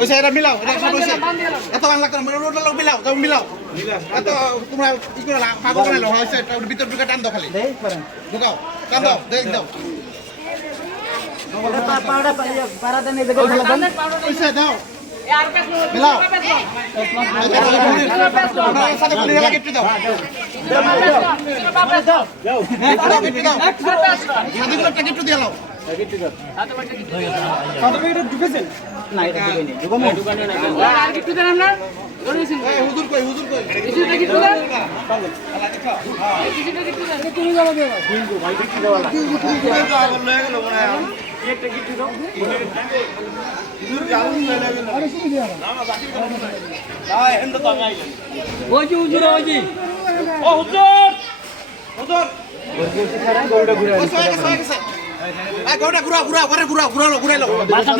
ওই সাইডটা মিলাও, এটা সব হইছে। এত গান লাগতো না, রোডটা লোক মিলাও, যাও মিলাও। এত তোমরা ই করে পাগল বানাইলো, হইছে এটা ভিতর ঢুকে টান দাও খালি। ঢুকাও, টান দাও, দেখ দাও। পাউডার পারাতে নেই দেখো ওইসে দাও। মিলাও। সাথে করে লাগে একটু দাও। দাও, একটু দাও। সাথে করে একটা একটু দিয়ে দাও। না এটা ঢুকাইনি ঢুকানো আর একটু দেন না এই হুজুর কই, হুজুর কই? কিছুটা কি দেন তুমি যাও দেও ওই যে হুজুর ওই যে ও হুজুর হুজুর ওইসে হয়ে গেছে। এই গরুটা ঘুরাও, ঘুরাও, ঘরে ঘুরাও, ঘুরালো, ঘুরাইলো। মাথা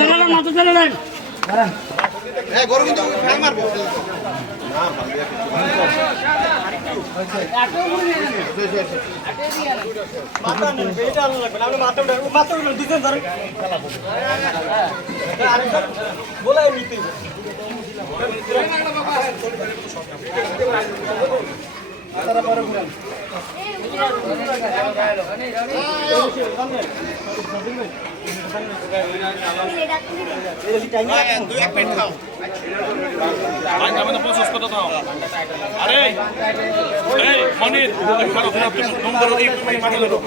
ধরে নেন এই গরু কিন্তু ফেল মারবো। মাথা নেই এটা আলো লাগবে না মাথা উঠে দুজন ধরে আরেকজন বলাই নিতে তারা পরে ঘুরান দুই এক প্লেট খাও। আরে এই মনির মাথা ধরো, তুমি মাথা ধরো।